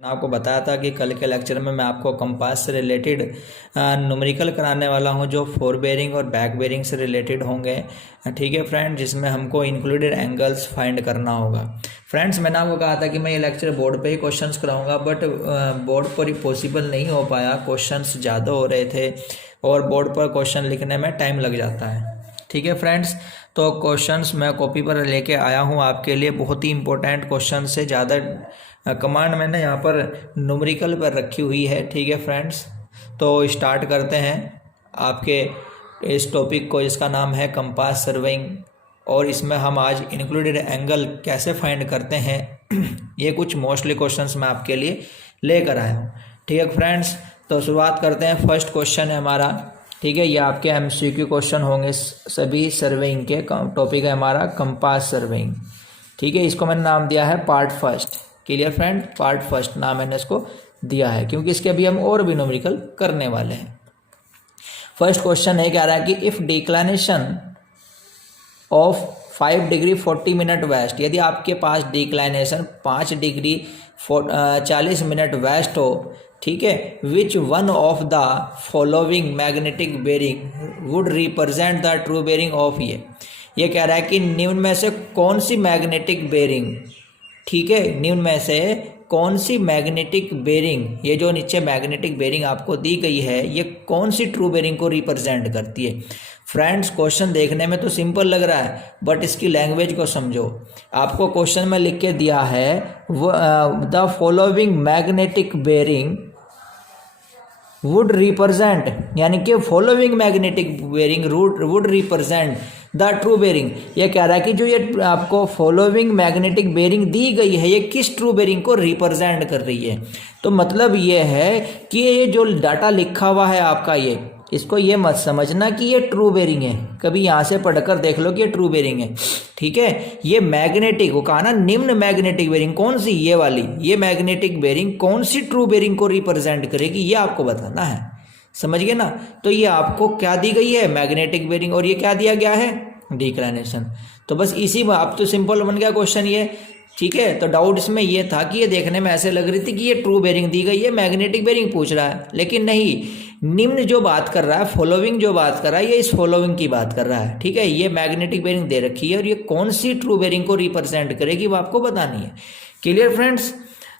मैंने आपको बताया था कि कल के लेक्चर में मैं आपको कंपास से रिलेटेड न्यूमेरिकल कराने वाला हूं जो फोर बेरिंग और बैक बेरिंग से रिलेटेड होंगे। ठीक है फ्रेंड, जिसमें हमको इंक्लूडेड एंगल्स फाइंड करना होगा। फ्रेंड्स, मैंने आपको कहा था कि मैं ये लेक्चर बोर्ड पे ही क्वेश्चंस कराऊंगा, बट बोर्ड पर ही पॉसिबल नहीं हो पाया, क्वेश्चंस ज़्यादा हो रहे थे और बोर्ड पर क्वेश्चन लिखने में टाइम लग जाता है। ठीक है फ्रेंड्स, तो क्वेश्चंस मैं कॉपी पर लेके आया हूँ आपके लिए, बहुत ही इंपॉर्टेंट क्वेश्चन से। ज़्यादा कमांड मैंने यहाँ पर न्यूमेरिकल पर रखी हुई है। ठीक है फ्रेंड्स, तो स्टार्ट करते हैं आपके इस टॉपिक को, जिसका नाम है कंपास सर्वेइंग, और इसमें हम आज इंक्लूडेड एंगल कैसे फाइंड करते हैं ये कुछ मोस्टली क्वेश्चंस मैं आपके लिए लेकर आया हूँ। ठीक है फ्रेंड्स, तो शुरुआत करते हैं। फर्स्ट क्वेश्चन है हमारा, ठीक है, ये आपके एमसीक्यू क्वेश्चन होंगे सभी सर्वेइंग के। टॉपिक है हमारा कंपास सर्वेइंग। ठीक है, इसको मैंने नाम दिया है part first. Clear friend, part first नाम मैंने इसको दिया है क्योंकि इसके अभी हम और भी न्यूमेरिकल करने वाले हैं। फर्स्ट क्वेश्चन है, कह रहा है कि if declination of 5 degree 40 minute west, यदि आपके पास डिक्लाइनेशन 5 डिग्री 40 मिनट वेस्ट हो, ठीक है, which one of the following magnetic bearing would represent the true bearing of ये कह रहा है कि निम्न में से कौन सी मैग्नेटिक बेरिंग, ठीक है, निम्न में से कौन सी मैग्नेटिक बेरिंग, ये जो नीचे मैग्नेटिक बेरिंग आपको दी गई है, ये कौन सी ट्रू बेरिंग को रिप्रेजेंट करती है। फ्रेंड्स, क्वेश्चन देखने में तो सिंपल लग रहा है, बट इसकी लैंग्वेज को समझो। आपको क्वेश्चन में लिख के दिया है the following magnetic bearing would represent, यानी कि following magnetic bearing would represent the true bearing. ये कह रहा है कि जो ये आपको फॉलोइंग मैग्नेटिक बेरिंग दी गई है, ये किस ट्रू बेरिंग को रिप्रेजेंट कर रही है। तो मतलब ये है कि ये जो डाटा लिखा हुआ है आपका, ये इसको ये मत समझना कि ये ट्रू बेरिंग है, कभी यहाँ से पढ़कर देख लो कि ये ट्रू बेरिंग है। ठीक है, ये मैग्नेटिक, वो कहा ना निम्न मैग्नेटिक बेरिंग कौन सी, ये वाली, ये मैग्नेटिक बेरिंग कौन सी ट्रू बेरिंग को रिप्रेजेंट करेगी, ये आपको बताना है। समझ गए ना। तो ये आपको क्या दी गई है, मैग्नेटिक बेरिंग, और ये क्या दिया गया है, डिक्लाइनेशन। तो बस इसी में अब तो सिंपल बन गया क्वेश्चन ये। ठीक है, तो डाउट इसमें ये था कि ये देखने में ऐसे लग रही थी कि ये ट्रू बेरिंग दी गई है, मैग्नेटिक बेरिंग पूछ रहा है, लेकिन नहीं, निम्न जो बात कर रहा है, फॉलोइंग जो बात कर रहा है, ये इस फॉलोइंग की बात कर रहा है। ठीक है, ये मैग्नेटिक बेरिंग दे रखी है और ये कौन सी ट्रू बेरिंग को रिप्रेजेंट करेगी वो आपको बतानी है। क्लियर फ्रेंड्स,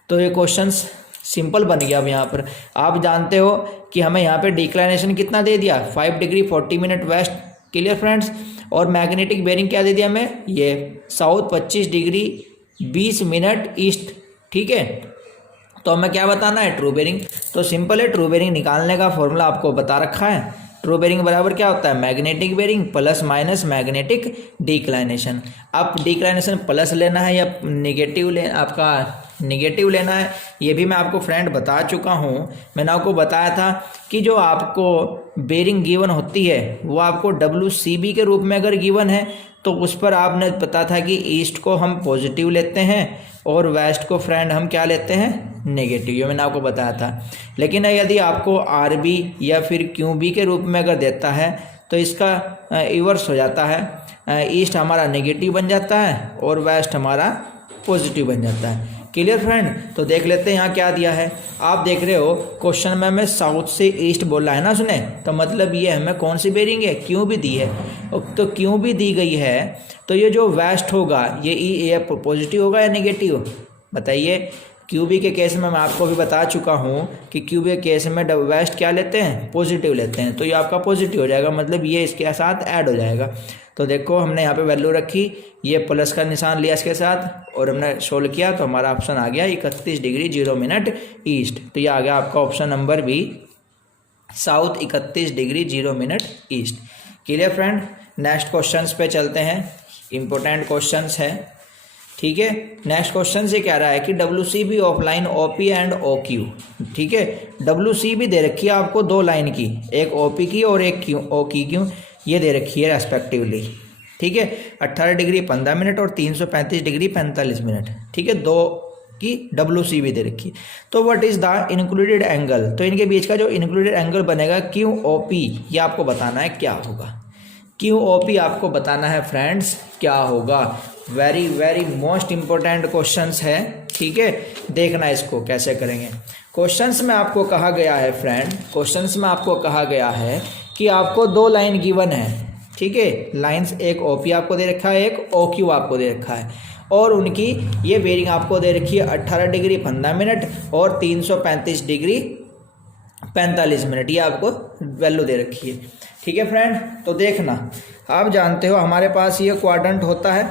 तो ये क्वेश्चन सिंपल बन गया। अब यहाँ पर आप जानते हो कि हमें यहाँ पे डिक्लाइनेशन कितना दे दिया, 5 degree 40 minute west. Clear friends, और मैग्नेटिक बेरिंग क्या दे दिया हमें, ये साउथ 25 डिग्री 20 मिनट ईस्ट। ठीक है, तो हमें क्या बताना है, ट्रू बेरिंग। तो सिंपल है, ट्रू बेरिंग निकालने का फॉर्मूला आपको बता रखा है। ट्रू बेरिंग बराबर क्या होता है, magnetic bearing plus minus magnetic declination. अब डिक्लाइनेशन प्लस लेना है या निगेटिव आपका निगेटिव लेना है, ये भी मैं आपको फ्रेंड बता चुका हूँ। मैंने आपको बताया था कि जो आपको बेरिंग गिवन होती है वो आपको WCB के रूप में अगर गिवन है तो उस पर आपने पता था कि ईस्ट को हम पॉजिटिव लेते हैं और वेस्ट को फ्रेंड हम क्या लेते हैं, नेगेटिव। ये मैंने आपको बताया था। लेकिन यदि आपको RB या फिर QB के रूप में अगर देता है तो इसका रिवर्स हो जाता है, ईस्ट हमारा नेगेटिव बन जाता है और वेस्ट हमारा पॉजिटिव बन जाता है। क्लियर फ्रेंड, तो देख लेते हैं यहाँ क्या दिया है। आप देख रहे हो क्वेश्चन में हमें साउथ से ईस्ट बोला है ना, सुने, तो मतलब ये हमें कौन सी बेरिंग है, क्यों भी दी है। तो क्यों भी दी गई है, तो ये जो वेस्ट होगा ये पॉजिटिव होगा या नेगेटिव, बताइए। क्यूबी के केस में मैं आपको भी बता चुका हूँ कि क्यूबी के केस में वेस्ट क्या लेते हैं, पॉजिटिव लेते हैं, तो ये आपका पॉजिटिव हो जाएगा, मतलब ये इसके साथ ऐड हो जाएगा। तो देखो हमने यहाँ पे वैल्यू रखी, ये प्लस का निशान लिया इसके साथ और हमने सोल्व किया, तो हमारा ऑप्शन आ गया 31 डिग्री 0 मिनट ईस्ट। तो ये आ गया आपका option number B, south 31 degree 0 minute east. Clear friend, next question पे चलते हैं, इंपॉर्टेंट क्वेश्चन है। ठीक है, नेक्स्ट क्वेश्चन से क्या रहा है कि WCB of line OP and OQ। ठीक है, WCB दे रखी है आपको दो लाइन की, एक OP की और एक OQ ये दे रखी है रेस्पेक्टिवली। ठीक है, 18 डिग्री 15 मिनट और 335 डिग्री 45 मिनट। ठीक है, दो की WCB दे रखी है। तो what is the included angle, तो इनके बीच का जो इंक्लूडेड एंगल बनेगा QOP, ये आपको बताना है क्या होगा। QOP आपको बताना है फ्रेंड्स क्या होगा। Very very most important questions है, ठीक है। देखना इसको कैसे करेंगे। क्वेश्चंस में आपको कहा गया है फ्रेंड, क्वेश्चंस में आपको कहा गया है कि आपको 2 लाइन गिवन है, ठीक है। लाइंस एक ओपी आपको दे रखा है, एक ओक्यू आपको दे रखा है, और उनकी ये बेरिंग आपको दे रखी है 18 डिग्री 15 मिनट और 335 डिग्री 45 मिनट, ये आपको वैल्यू दे रखी है, ठीक है फ्रेंड। तो देखना, आप जानते हो हमारे पास ये क्वाड्रेंट होता है,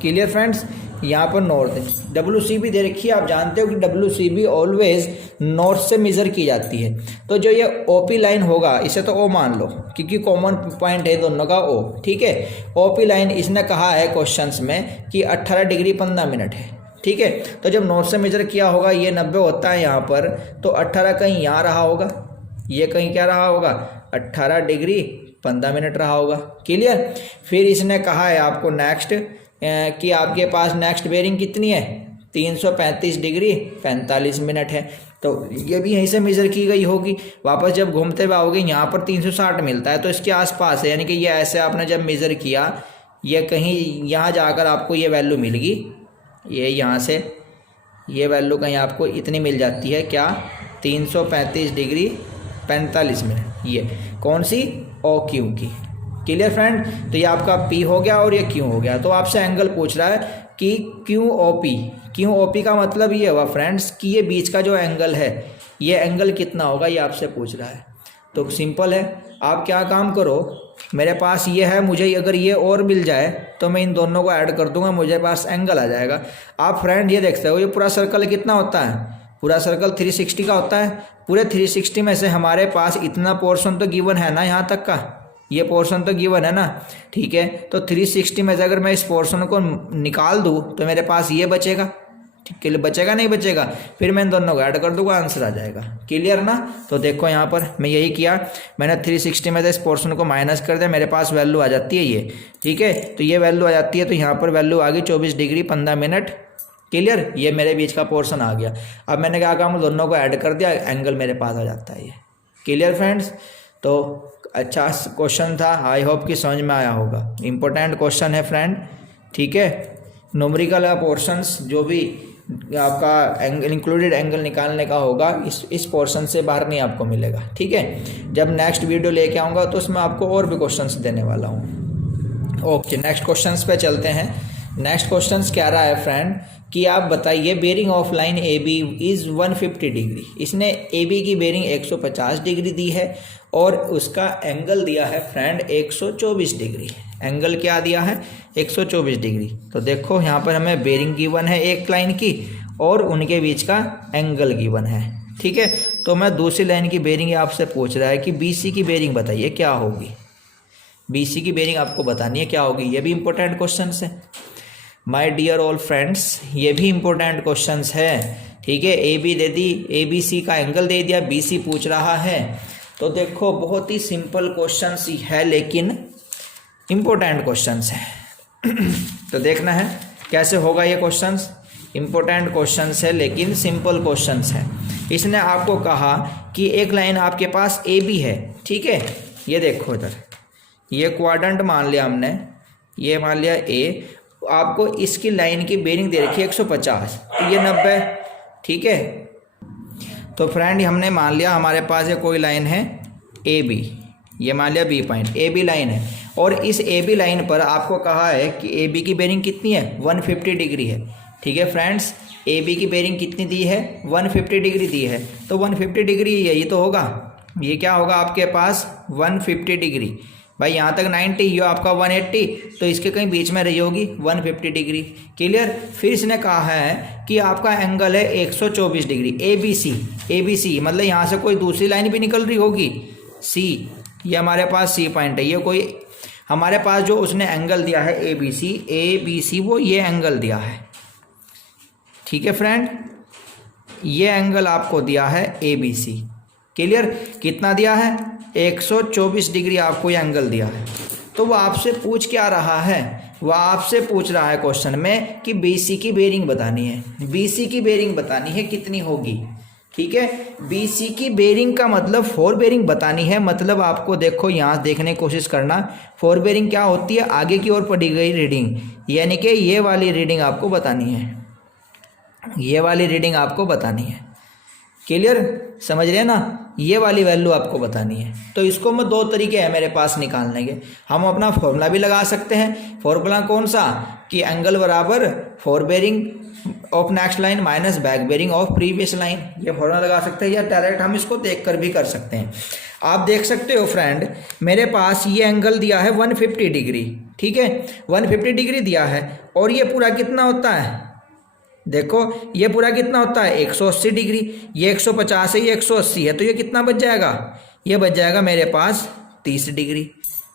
क्लियर फ्रेंड्स। यहाँ पर नॉर्थ है, WCB दे रखी है, आप जानते हो कि WCB ऑलवेज नॉर्थ से मेज़र की जाती है। तो जो ये OP लाइन होगा इसे तो O मान लो, क्योंकि कॉमन पॉइंट है दोनों का O, ठीक है। OP लाइन इसने कहा है क्वेश्चंस में कि 18 डिग्री 15 मिनट है, ठीक है। तो जब नॉर्थ से मेज़र किया होगा ये 90 होता है यहाँ पर, तो 18 कहीं यहाँ रहा होगा, ये कहीं क्या रहा होगा 18 डिग्री 15 मिनट रहा होगा, क्लियर। फिर इसने कहा है आपको नेक्स्ट कि आपके पास नेक्स्ट बेरिंग कितनी है 335 डिग्री 45 मिनट है, तो ये भी यहीं से मेज़र की गई होगी। वापस जब घूमते हुए आओगे यहाँ पर 360 मिलता है, तो इसके आसपास है, यानी कि ये ऐसे आपने जब मेज़र किया ये कहीं यहाँ जाकर आपको ये वैल्यू मिलेगी, ये यहाँ से ये वैल्यू कहीं आपको इतनी मिल जाती है, क्या 335 डिग्री 45 मिनट, ये कौन सी OQ की, क्लियर फ्रेंड। तो ये आपका P हो गया और ये Q हो गया। तो आपसे एंगल पूछ रहा है कि QOP का मतलब ये हुआ फ्रेंड्स कि ये बीच का जो एंगल है ये एंगल कितना होगा, ये आपसे पूछ रहा है। तो सिंपल है, आप क्या काम करो, मेरे पास ये है, मुझे अगर ये और मिल जाए तो मैं इन दोनों को ऐड कर दूंगा, मुझे पास एंगल आ जाएगा। आप फ्रेंड ये देखते हो ये पूरा सर्कल कितना होता है, पूरा सर्कल 360 का होता है। पूरे 360 में से हमारे पास इतना पोर्शन तो गिवन है ना, यहाँ तक का ये पोर्शन तो गिवन है ना, ठीक है। तो 360 में से अगर मैं इस पोर्शन को निकाल दूँ तो मेरे पास ये बचेगा, ठीक है, बचेगा नहीं बचेगा, फिर मैं इन दोनों को ऐड कर दूंगा, आंसर आ जाएगा, क्लियर ना। तो देखो यहाँ पर मैं यही किया, मैंने 360 में से इस पोर्शन को माइनस कर दिया, मेरे पास वैल्यू आ जाती है ये, ठीक है। तो ये वैल्यू आ जाती है, तो यहाँ पर वैल्यू आ गई 24 डिग्री 15 मिनट, क्लियर। ये मेरे बीच का पोर्शन आ गया। अब मैंने क्या कहा, दोनों को ऐड कर दिया, एंगल मेरे पास आ जाता है ये, क्लियर फ्रेंड्स। तो अच्छा क्वेश्चन था, आई होप कि समझ में आया होगा। इंपॉर्टेंट क्वेश्चन है फ्रेंड, ठीक है। न्यूमेरिकल पोर्शंस जो भी आपका एंगल इंक्लूडेड एंगल निकालने का होगा इस पोर्शन से बाहर नहीं आपको मिलेगा, ठीक है। जब नेक्स्ट वीडियो लेके आऊँगा तो उसमें आपको और भी क्वेश्चंस देने वाला हूँ। ओके, नेक्स्ट क्वेश्चंस पे चलते हैं। नेक्स्ट क्वेश्चंस क्या रहा है फ्रेंड कि आप बताइए bearing of line AB is 150 degree. इसने AB की बेरिंग 150 डिग्री दी है और उसका एंगल दिया है फ्रेंड 124 डिग्री। एंगल क्या दिया है 124 डिग्री। तो देखो यहाँ पर हमें बेरिंग गिवन है एक लाइन की और उनके बीच का एंगल गिवन है, ठीक है। तो मैं दूसरी लाइन की बेरिंग आपसे पूछ रहा है कि BC की बेरिंग बताइए क्या होगी। BC की बेरिंग आपको बतानी है क्या होगी। ये भी इंपॉर्टेंट क्वेश्चन है माय डियर ऑल फ्रेंड्स, ये भी इंपॉर्टेंट क्वेश्चंस है, ठीक है। AB दे दी, ABC का एंगल दे दिया, BC पूछ रहा है। तो देखो बहुत ही सिंपल क्वेश्चंस है लेकिन इम्पोर्टेंट क्वेश्चंस है। तो देखना है कैसे होगा ये क्वेश्चंस। इम्पोर्टेंट क्वेश्चंस है लेकिन सिंपल क्वेश्चंस है। इसने आपको कहा कि एक लाइन आपके पास AB है, ठीक है। ये देखो इधर, ये क्वाड्रेंट मान लिया हमने, ये मान लिया A। आपको इसकी लाइन की बेरिंग दे रखी है 150, तो ये 90, ठीक है। तो फ्रेंड हमने मान लिया हमारे पास ये कोई लाइन है AB, ये मान लिया B पॉइंट, AB लाइन है और इस AB लाइन पर आपको कहा है कि AB की बेरिंग कितनी है 150 डिग्री है, ठीक है फ्रेंड्स। AB की बेरिंग कितनी दी है 150 डिग्री दी है, तो 150 डिग्री यही तो होगा, ये क्या होगा आपके पास 150 डिग्री। भाई यहाँ तक 90, ये आपका 180, तो इसके कहीं बीच में रही होगी 150 डिग्री, क्लियर। फिर इसने कहा है कि आपका एंगल है 124 डिग्री ABC मतलब यहाँ से कोई दूसरी लाइन भी निकल रही होगी C, ये हमारे पास C पॉइंट है, ये कोई हमारे पास जो उसने एंगल दिया है ABC वो ये एंगल दिया है, ठीक है फ्रेंड। ये एंगल आपको दिया है ABC, क्लियर। कितना दिया है 124 डिग्री आपको ये एंगल दिया है। तो वो आपसे पूछ क्या रहा है, वो आपसे पूछ रहा है क्वेश्चन में कि BC की बेरिंग बतानी है, BC की बेरिंग बतानी है कितनी होगी। ठीक है। BC की बेरिंग का मतलब फोर बेरिंग बतानी है, मतलब आपको देखो यहाँ देखने की कोशिश करना, फोर बेरिंग क्या होती है, आगे की ओर पड़ी गई रीडिंग, यानी कि ये वाली रीडिंग आपको बतानी है, ये वाली रीडिंग आपको बतानी है। क्लियर, समझ रहे हैं ना, ये वाली वैल्यू आपको बतानी है। तो इसको मैं दो तरीके हैं मेरे पास निकालने के, हम अपना फॉर्मूला भी लगा सकते हैं। फॉर्मूला कौन सा, कि एंगल बराबर fore bearing of next line minus back bearing of previous line, ये फॉर्मूला लगा सकते हैं, या डायरेक्ट हम इसको देखकर भी कर सकते हैं। आप देख सकते हो फ्रेंड, मेरे पास ये एंगल दिया है 150 डिग्री, ठीक है, 150 डिग्री दिया है, और ये पूरा कितना होता है, देखो ये पूरा कितना होता है 180 डिग्री, ये 150 है, ये 180 है, तो ये कितना बच जाएगा, ये बच जाएगा मेरे पास 30 डिग्री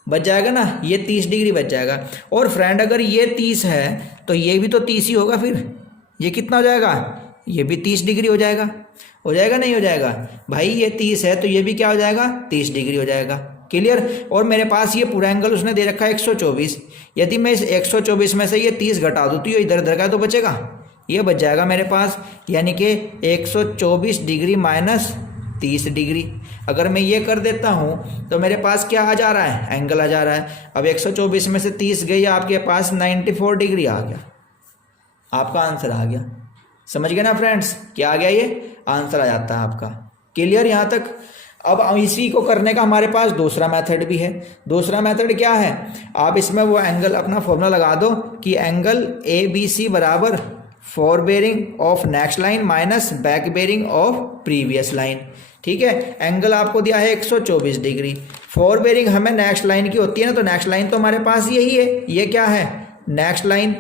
बच जाएगा ना, ये 30 डिग्री बच जाएगा। और फ्रेंड अगर ये 30 है तो ये भी तो 30 ही होगा, फिर ये कितना हो जाएगा, ये भी 30 डिग्री हो जाएगा, नहीं हो जाएगा भाई, ये 30 है तो ये भी क्या हो जाएगा 30 डिग्री हो जाएगा। क्लियर, और मेरे पास ये पूरा एंगल उसने दे रखा है 124, यदि मैं इस 124 में से ये 30 घटा दूँ तो ये इधर उधर का तो बचेगा, ये बच जाएगा मेरे पास, यानी कि 124 डिग्री माइनस 30 डिग्री। अगर मैं ये कर देता हूँ तो मेरे पास क्या आ जा रहा है, एंगल आ जा रहा है। अब 124 में से 30 गई, आपके पास 94 डिग्री आ गया, आपका आंसर आ गया। समझ गए ना फ्रेंड्स, क्या आ गया, ये आंसर आ जाता है आपका। क्लियर यहाँ तक। अब इसी को करने का हमारे पास दूसरा मेथड भी है। दूसरा मेथड क्या है, आप इसमें वो एंगल अपना फॉर्मूला लगा दो कि एंगल ABC बराबर fore bearing of next line minus back bearing of previous line. ठीक है, एंगल आपको दिया है 124 डिग्री, फोर बेरिंग हमें नेक्स्ट लाइन की होती है ना, तो नेक्स्ट लाइन तो हमारे पास यही है, ये क्या है नेक्स्ट लाइन,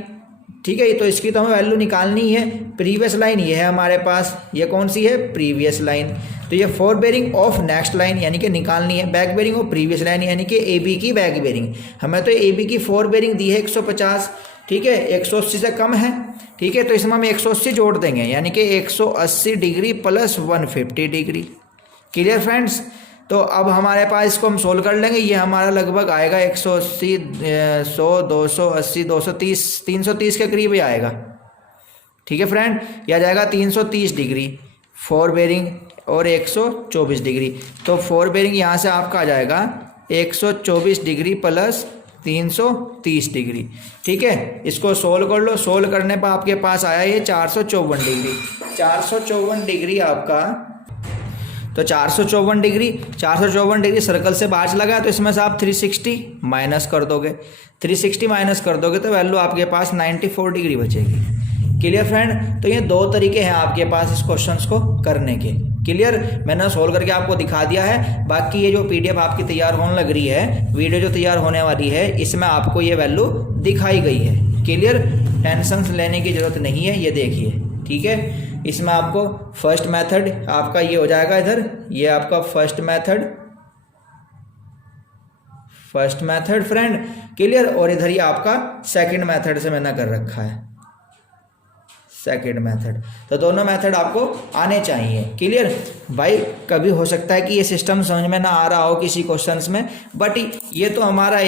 ठीक है, तो इसकी तो हमें वैल्यू निकालनी है। प्रीवियस लाइन ये है हमारे पास, ये कौन सी है, प्रीवियस लाइन, तो ये fore bearing of next line यानी कि निकालनी है। Back bearing of previous line यानी कि AB की बैक बेरिंग, हमें तो AB की फोर बेरिंग दी है 150, ठीक है, 180 से कम है, ठीक है, तो इसमें हम 180 जोड़ देंगे यानी कि 180 degree plus 150 degree. Clear friends, तो अब हमारे पास इसको हम सोल्व कर लेंगे, ये हमारा लगभग आएगा 180 100 280 230 330 के करीब ही आएगा। ठीक है फ्रेंड, यह आ जाएगा 330 डिग्री फोर बेरिंग और 124 डिग्री, तो फोर बेरिंग यहाँ से आपका आ जाएगा 124 डिग्री प्लस 330 डिग्री। ठीक है, इसको सोल्व कर लो, सोल्व करने पर आपके पास आया ये 454 डिग्री, 454 डिग्री आपका, तो 454 डिग्री सर्कल से बाहर चला गया, तो इसमें से आप 360 माइनस कर दोगे, 360 माइनस कर दोगे तो वैल्यू आपके पास 94 डिग्री बचेगी। क्लियर फ्रेंड, तो ये दो तरीके हैं आपके पास इस क्वेश्चंस को करने के। क्लियर, मैंने सोल्व करके आपको दिखा दिया है, बाकी ये जो PDF आपकी तैयार होने लग रही है, वीडियो जो तैयार होने वाली है, इसमें आपको ये वैल्यू दिखाई गई है। क्लियर, टेंशन लेने की जरूरत नहीं है, ये देखिए, ठीक है, इसमें आपको फर्स्ट मेथड आपका ये हो जाएगा, इधर ये आपका फर्स्ट मेथड फ्रेंड। क्लियर, और इधर ये आपका सेकंड मेथड से मैंने कर रखा है, सेकेंड मेथड, तो दोनों मेथड आपको आने चाहिए। क्लियर भाई, कभी हो सकता है कि ये सिस्टम समझ में ना आ रहा हो किसी क्वेश्चंस में, बट ये तो हमारा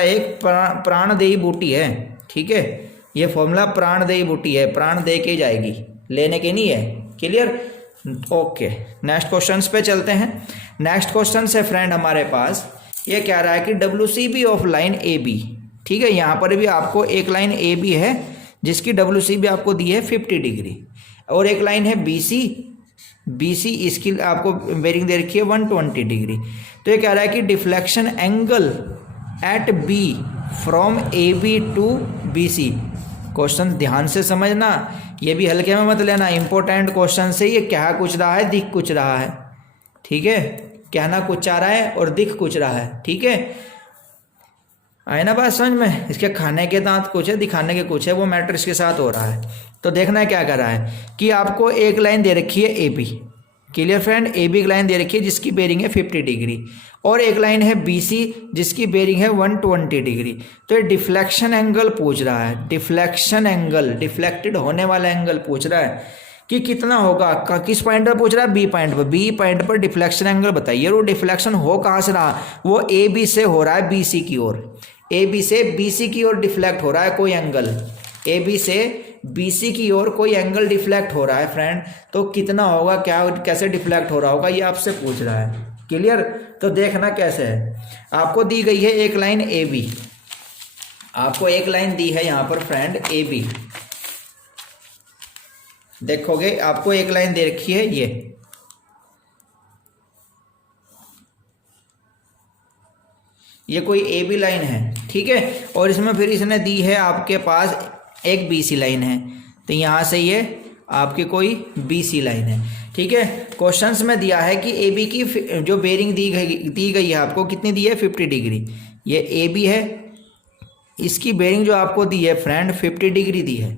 एक प्राणदेयी बूटी है। ठीक है, ये फॉर्मूला प्राणदेयी बूटी है, प्राण दे के जाएगी, लेने के नहीं है। क्लियर, ओके, नेक्स्ट क्वेश्चंस पे चलते हैं। नेक्स्ट क्वेश्चन है फ्रेंड हमारे पास, ये कह रहा है कि WCB ऑफ लाइन AB। ठीक है, यहाँ पर भी आपको एक लाइन AB है जिसकी WCB आपको दी है 50 डिग्री, और एक लाइन है BC इसकी आपको बेरिंग दे रखी है 120 डिग्री। तो ये कह रहा है कि deflection angle at B from AB to BC। Question ध्यान से समझना, ये भी हल्के में मत लेना, इंपॉर्टेंट क्वेश्चन से। ये क्या कुछ रहा है, दिख कुछ रहा है, ठीक है, कहना कुछ चाह रहा है और दिख कुछ रहा है। ठीक है, आए ना बात समझ में, इसके खाने के दांत कुछ है, दिखाने के कुछ है, वो मैटर इसके साथ हो रहा है। तो देखना है क्या कर रहा है कि आपको एक लाइन दे रखी है AB। क्लियर फ्रेंड, AB की लाइन दे रखी है जिसकी बेरिंग है 50 डिग्री, और एक लाइन है BC जिसकी बेरिंग है 120 डिग्री। तो ये डिफ्लेक्शन एंगल पूछ रहा है, डिफ्लेक्शन एंगल, डिफ्लेक्टेड होने वाला एंगल पूछ रहा है कि कितना होगा, किस पॉइंट पर पूछ रहा है, B पॉइंट पर। B पॉइंट पर डिफ्लेक्शन एंगल बताइए, और वो डिफ्लेक्शन हो कहाँ से रहा, वो AB से हो रहा है BC की ओर, AB से BC की ओर डिफ्लेक्ट हो रहा है कोई एंगल, AB से BC की ओर कोई एंगल डिफ्लेक्ट हो रहा है फ्रेंड, तो कितना होगा, क्या कैसे डिफ्लेक्ट हो रहा होगा, ये आपसे पूछ रहा है। क्लियर? तो देखना कैसे है। आपको दी गई है एक लाइन AB, आपको एक लाइन दी है यहाँ पर फ्रेंड AB, देखोगे आपको एक लाइन दे रखी है ये कोई AB लाइन है, ठीक है। और इसमें फिर इसने दी है आपके पास एक BC लाइन है, तो यहाँ से ये आपकी कोई BC लाइन है, ठीक है। क्वेश्चंस में दिया है कि AB की जो बेरिंग दी गई है आपको, कितनी दी है, 50 डिग्री। ये AB है, इसकी बेरिंग जो आपको दी है फ्रेंड 50 डिग्री दी है।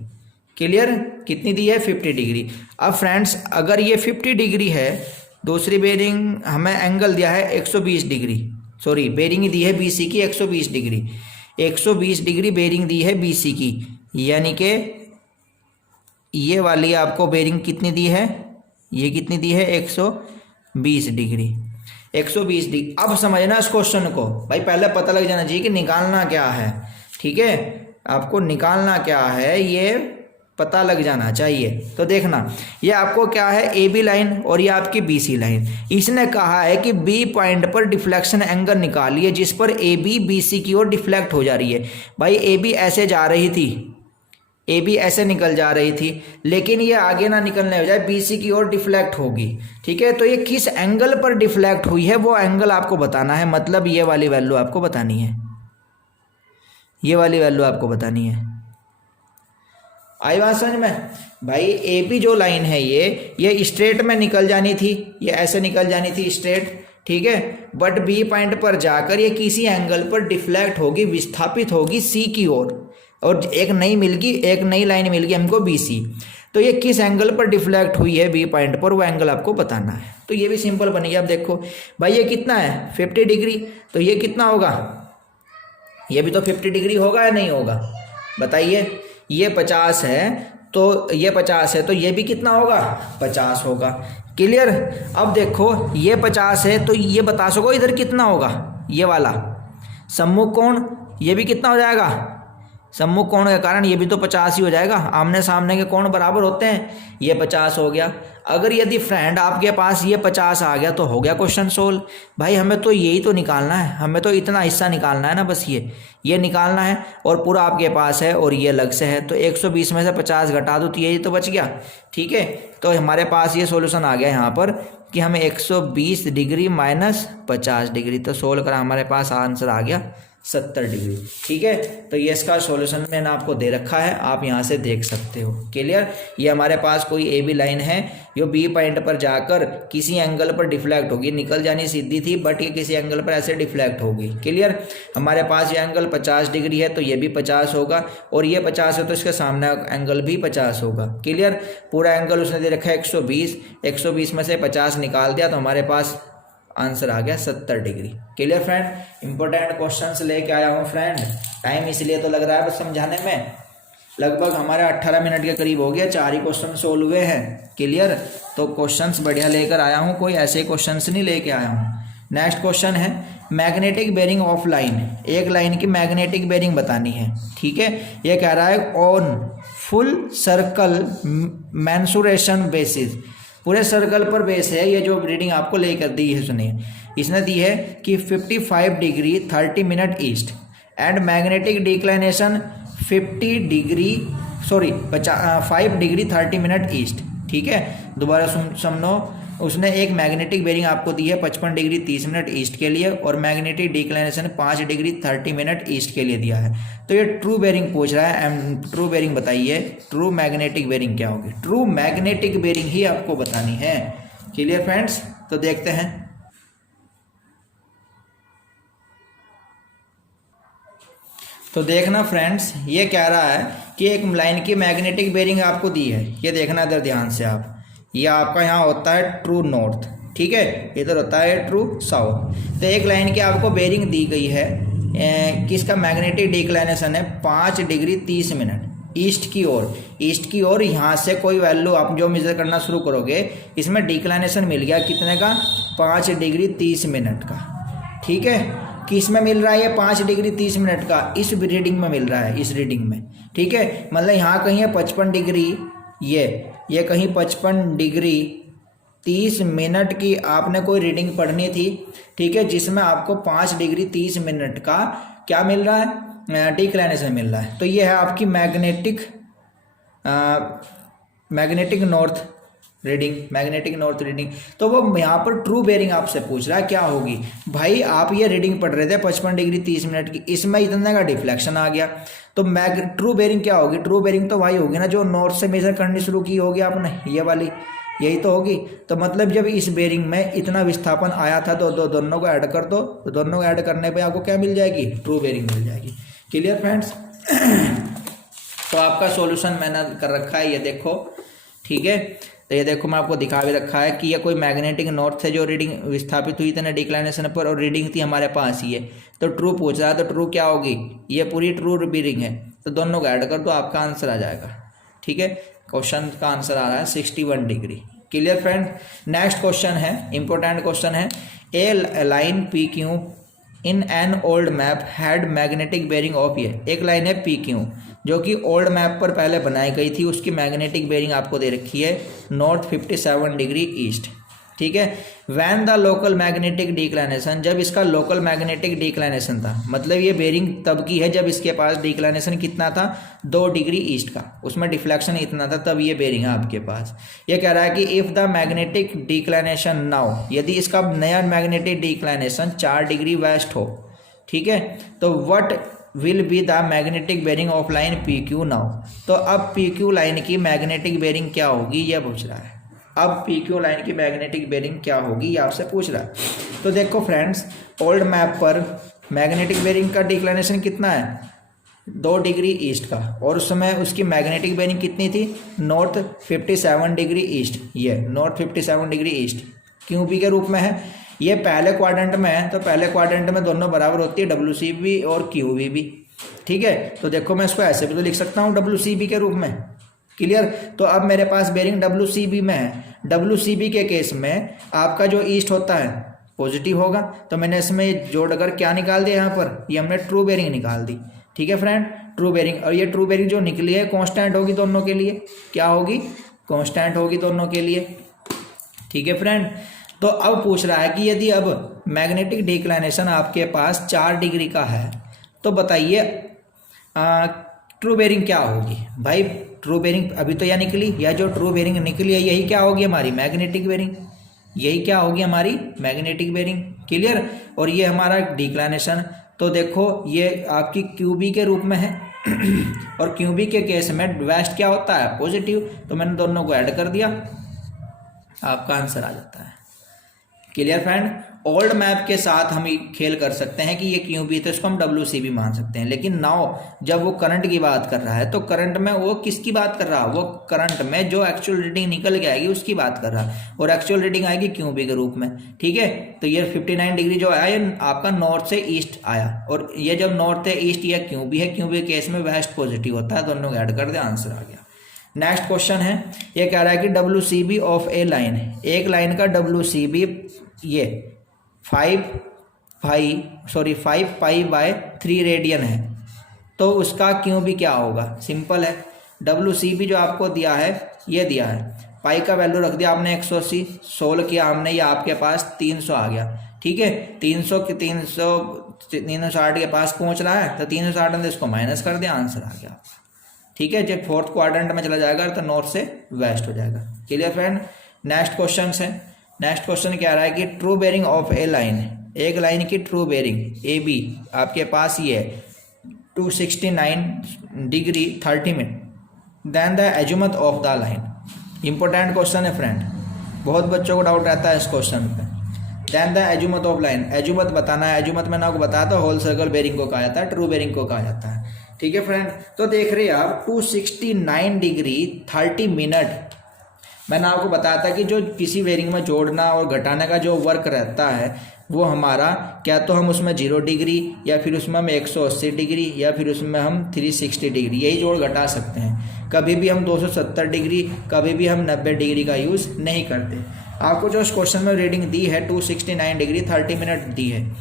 क्लियर? कितनी दी है, 50 डिग्री। अब फ्रेंड्स अगर ये 50 डिग्री है, दूसरी बेरिंग हमें एंगल दिया है 120 डिग्री, सॉरी बेरिंग दी है BC की 120 डिग्री, 120 डिग्री बेरिंग दी है BC की, यानी कि ये वाली आपको बेरिंग कितनी दी है, ये कितनी दी है, 120 डिग्री, 120 डिग्री। अब समझना इस क्वेश्चन को भाई, पहले पता लग जाना चाहिए कि निकालना क्या है, ठीक है। आपको निकालना क्या है ये पता लग जाना चाहिए। तो देखना ये आपको क्या है, AB लाइन और ये आपकी BC लाइन। इसने कहा है कि B पॉइंट पर डिफ्लेक्शन एंगल निकालिए जिस पर AB BC की ओर डिफ्लेक्ट हो जा रही है। भाई AB ऐसे जा रही थी, AB ऐसे निकल जा रही थी, लेकिन ये आगे ना निकलने हो जाए, BC की ओर डिफ्लेक्ट होगी, ठीक है। तो ये किस एंगल पर डिफ्लेक्ट हुई है वो एंगल आपको बताना है, मतलब ये वाली वैल्यू आपको बतानी है, ये वाली वैल्यू आपको बतानी है। आई बात समझ में? भाई AB जो लाइन है ये स्ट्रेट में निकल जानी थी, ये ऐसे निकल जानी थी स्ट्रेट, ठीक है। बट B पॉइंट पर जाकर ये किसी एंगल पर डिफ्लेक्ट होगी, विस्थापित होगी C की ओर, और एक नई लाइन मिल गई हमको BC। तो ये किस एंगल पर डिफ्लेक्ट हुई है B पॉइंट पर, वो एंगल आपको बताना है। तो ये भी सिंपल बनी है। अब देखो भाई ये कितना है, 50 डिग्री, तो ये कितना होगा, ये भी तो 50 डिग्री होगा या नहीं होगा, बताइए। ये 50 है, तो ये 50 है, तो ये भी कितना होगा, 50 होगा। क्लियर? अब देखो ये 50 है, तो ये बता सको इधर कितना होगा, ये वाला सम्मुख कोण, ये भी कितना हो जाएगा, सम्मुख कोण के कारण ये भी तो 50 ही हो जाएगा, आमने सामने के कोण बराबर होते हैं, ये 50 हो गया। अगर यदि फ्रेंड आपके पास ये 50 आ गया तो हो गया क्वेश्चन सोल्व। भाई हमें तो यही तो निकालना है, हमें तो इतना हिस्सा निकालना है ना, बस ये निकालना है, और पूरा आपके पास है और ये अलग से है, तो 120 में से 50 घटा दो तो यही तो बच गया, ठीक है। तो हमारे पास ये सॉल्यूशन आ गया यहाँ पर कि हमें 120 डिग्री माइनस 50 डिग्री, तो सोल्व करा हमारे पास आंसर आ गया 70 डिग्री, ठीक है। तो ये इसका सॉल्यूशन मैंने आपको दे रखा है, आप यहाँ से देख सकते हो। क्लियर? ये हमारे पास कोई AB लाइन है, जो B पॉइंट पर जाकर किसी एंगल पर डिफ्लेक्ट होगी, निकल जानी सीधी थी बट ये किसी एंगल पर ऐसे डिफ्लेक्ट होगी। क्लियर? हमारे पास ये एंगल 50 डिग्री है, तो ये भी 50 होगा, और ये 50 है तो इसके सामने एंगल भी 50 होगा। क्लियर? पूरा एंगल उसने दे रखा है 120, 120 में से 50 निकाल दिया तो हमारे पास आंसर आ गया 70 degree. Clear friend? Important questions लेके आया हूँ फ्रेंड, टाइम इसलिए तो लग रहा है बस समझाने में, लगभग हमारे 18 मिनट के करीब हो गया, 4 ही क्वेश्चन सोल्व हुए हैं। क्लियर? तो क्वेश्चंस बढ़िया लेकर आया हूँ, कोई ऐसे क्वेश्चंस नहीं लेके आया हूँ। नेक्स्ट क्वेश्चन है मैग्नेटिक बेरिंग ऑफ लाइन, एक लाइन की मैग्नेटिक बेरिंग बतानी है, ठीक है। ये कह रहा है on full circle mensuration basis, पूरे सर्कल पर बेस है, ये जो रीडिंग आपको लेकर दी है सुनिए। इसने दी है कि 55 degree 30 minute east and magnetic declination 5 degree 30 minute east, ठीक है। दोबारा सुनो, उसने एक मैग्नेटिक बेरिंग आपको दी है 55 डिग्री 30 मिनट ईस्ट के लिए, और magnetic declination 5 degree 30 minute east के लिए दिया है। तो ये ट्रू बेरिंग पूछ रहा है, एंड ट्रू बेरिंग बताइए, ट्रू मैग्नेटिक बेरिंग क्या होगी, ट्रू मैग्नेटिक बेरिंग ही आपको बतानी है। Clear friends? तो देखते हैं। तो देखना फ्रेंड्स, ये कह रहा है कि एक लाइन की मैग्नेटिक बेरिंग आपको दी है, ये देखना इधर ध्यान से आप, ये आपका यहाँ होता है ट्रू नॉर्थ, ठीक है, इधर होता है ट्रू साउथ। तो एक लाइन की आपको बेरिंग दी गई है, किसका मैग्नेटिक डिक्लाइनेशन है 5 डिग्री 30 मिनट ईस्ट की ओर, ईस्ट की ओर। यहाँ से कोई वैल्यू आप जो मेजर करना शुरू करोगे, इसमें डिक्लाइनेशन मिल गया कितने का, 5 डिग्री 30 मिनट का, ठीक है। किस में मिल रहा है ये 5 डिग्री 30 मिनट का, इस रीडिंग में मिल रहा है, इस रीडिंग में, ठीक है। मतलब यहाँ कहीं है 55 डिग्री, ये कहीं 55 डिग्री 30 मिनट की आपने कोई रीडिंग पढ़नी थी, ठीक है, जिसमें आपको 5 डिग्री 30 मिनट का क्या मिल रहा है, डिक्लाइनेशन मिल रहा है। तो ये है आपकी मैग्नेटिक नॉर्थ रीडिंग। तो वो यहाँ पर ट्रू बेरिंग आपसे पूछ रहा है क्या होगी। भाई आप ये रीडिंग पढ़ रहे थे 55 डिग्री 30 मिनट की, इसमें इतने का डिफ्लेक्शन आ गया, तो ट्रू बेरिंग क्या होगी। ट्रू बेरिंग तो वही होगी ना जो नॉर्थ से मेजर करनी शुरू की होगी आपने, ये वाली, यही तो होगी। तो मतलब जब इस बेरिंग में इतना विस्थापन आया था तो दोनों को ऐड कर दो, तो दोनों को ऐड करने पे आपको क्या मिल जाएगी, ट्रू बेरिंग मिल जाएगी। Clear friends. तो आपका सॉल्यूशन मैंने कर रखा है, ये देखो, ठीक है। तो ये देखो मैं आपको दिखा भी रखा है कि ये कोई मैग्नेटिक नॉर्थ से जो रीडिंग विस्थापित हुई थी डिक्लाइनेशन पर, और रीडिंग थी हमारे पास ये, तो ट्रू पूछ रहा है, तो ट्रू क्या होगी, ये पूरी ट्रू बेरिंग है, तो दोनों को ऐड कर दो, आपका आंसर आ जाएगा, ठीक है। क्वेश्चन का आंसर आ रहा है 61 degree. Clear friend. Next question है, इंपॉर्टेंट क्वेश्चन है, a line P Q in an old map had magnetic bearing of, ये एक लाइन है पी क्यू जो कि ओल्ड मैप पर पहले बनाई गई थी, उसकी मैग्नेटिक बेरिंग आपको दे रखी है नॉर्थ 57 डिग्री ईस्ट, ठीक है। When the local magnetic declination, जब इसका लोकल मैग्नेटिक डिक्लाइनेशन था, मतलब ये बेरिंग तब की है जब इसके पास डिक्लाइनेशन कितना था, 2 डिग्री ईस्ट का, उसमें डिफ्लेक्शन इतना था, तब ये बेरिंग है आपके पास। ये कह रहा है कि if the magnetic declination now, यदि इसका नया मैग्नेटिक डिक्लाइनेशन 4 डिग्री वेस्ट हो, ठीक है, तो what will be the magnetic bearing of line P Q now. तो अब पी क्यू लाइन की मैग्नेटिक बेरिंग क्या होगी, यह पूछ रहा है। अब पी क्यू लाइन की मैग्नेटिक बेरिंग क्या होगी, ये आपसे पूछ रहा है। तो देखो फ्रेंड्स, ओल्ड मैप पर मैग्नेटिक बेरिंग का डिक्लाइनेशन कितना है, 2 डिग्री ईस्ट का, और उस समय उसकी मैग्नेटिक बेरिंग कितनी थी, नॉर्थ 57 डिग्री ईस्ट, ये north 57 degree east Q B के रूप में है। ये पहले क्वाड्रेंट में है, तो पहले क्वाड्रेंट में दोनों बराबर होती है, WCB और QB भी, ठीक है। तो देखो मैं इसको ऐसे भी तो लिख सकता हूँ WCB के रूप में। क्लियर। तो अब मेरे पास बेरिंग WCB में है, WCB के केस में आपका जो ईस्ट होता है पॉजिटिव होगा, तो मैंने इसमें जोड़ कर क्या निकाल दिया, यहाँ पर ये हमने ट्रू बेरिंग निकाल दी, ठीक है फ्रेंड, ट्रू बेरिंग। और ये ट्रू बेरिंग जो निकली है कांस्टेंट होगी दोनों के लिए, क्या होगी, कांस्टेंट होगी दोनों के लिए, ठीक है फ्रेंड। तो अब पूछ रहा है कि यदि अब मैग्नेटिक डिक्लाइनेशन आपके पास 4 डिग्री का है, तो बताइए ट्रू बेरिंग क्या होगी। भाई ट्रू बेरिंग अभी तो यह निकली, या जो ट्रू बेरिंग निकली है यही क्या होगी, हमारी मैग्नेटिक बेरिंग, यही क्या होगी, हमारी मैग्नेटिक बेरिंग। क्लियर। और ये हमारा डिक्लाइनेशन, तो देखो ये आपकी QB के रूप में है और QB के केस में वेस्ट क्या होता है, पॉजिटिव, तो मैंने दोनों को ऐड कर दिया, आपका आंसर आ जाता है। Clear friend. ओल्ड मैप के साथ हम खेल कर सकते हैं कि ये QB तो इसको हम WCB मान सकते हैं, लेकिन नाउ जब वो करंट की बात कर रहा है, तो करंट में वो किसकी बात कर रहा है, वो करंट में जो एक्चुअल रीडिंग निकल के आएगी उसकी बात कर रहा है, और एक्चुअल रीडिंग आएगी QB के रूप में, ठीक है। तो ये 59 डिग्री जो आया ये आपका नॉर्थ से ईस्ट आया, और ये जब नॉर्थ से ईस्ट या QB है, QB केस में वेस्ट पॉजिटिव होता है, दोनों को ऐड कर दे, आंसर आ गया। नेक्स्ट क्वेश्चन है, ये कह रहा है कि WCB ऑफ ए लाइन, एक लाइन का WCB ये 5 पाई बाय 3 रेडियन है, तो उसका QB क्या होगा। सिंपल है, WCB जो आपको दिया है ये दिया है, पाई का वैल्यू रख दिया आपने 180, सोल्व किया हमने, ये आपके पास 300 आ गया, ठीक है। 360 के पास पहुंच रहा है, तो 360 में इसको माइनस कर दिया, आंसर आ गया, ठीक है। जब 4th क्वाड्रेंट में चला जाएगा तो नॉर्थ से वेस्ट हो जाएगा। Clear friend. नेक्स्ट क्वेश्चन है, नेक्स्ट क्वेश्चन क्या रहा है कि true bearing of a line, एक लाइन की ट्रू बेरिंग AB आपके पास ये है 269 degree 30 minute, then the azimuth of the line. Important question है फ्रेंड, बहुत बच्चों को डाउट रहता है इस क्वेश्चन पे। Then the azimuth of line, azimuth बताना है, एजुमत मैंने आपको बताया था होल सर्कल बेरिंग को कहा जाता है, ट्रू बेरिंग को कहा जाता है, ठीक है फ्रेंड। तो देख रहे हैं आप 269 डिग्री 30 मिनट, मैंने आपको बताया था कि जो किसी बेरिंग में जोड़ना और घटाने का जो वर्क रहता है वो हमारा, क्या तो हम उसमें 0 डिग्री, या फिर उसमें हम 180 डिग्री, या फिर उसमें हम 360 डिग्री, यही जोड़ घटा सकते हैं। कभी भी हम 270 डिग्री, कभी भी हम 90 डिग्री का यूज़ नहीं करते। आपको जो इस क्वेश्चन में रीडिंग दी है 269 डिग्री 30 मिनट दी है,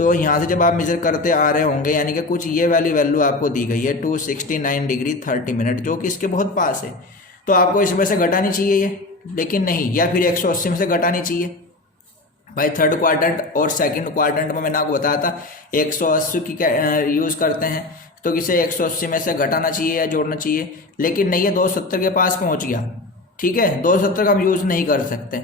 तो यहाँ से जब आप मेजर करते आ रहे होंगे, यानी कि कुछ ये वाली वैल्यू आपको दी गई है 269 डिग्री 30 मिनट, जो कि इसके बहुत पास है, तो आपको इसमें से घटानी चाहिए ये, लेकिन नहीं, या फिर 180 में से घटानी चाहिए। भाई थर्ड क्वाड्रेंट और सेकंड क्वाड्रेंट में मैंने आपको बताया था 180 की यूज़ करते हैं, तो किसे 180 में से घटाना चाहिए या जोड़ना चाहिए, लेकिन नहीं, ये 270 के पास पहुंच गया। ठीक है, 270 का हम यूज़ नहीं कर सकते,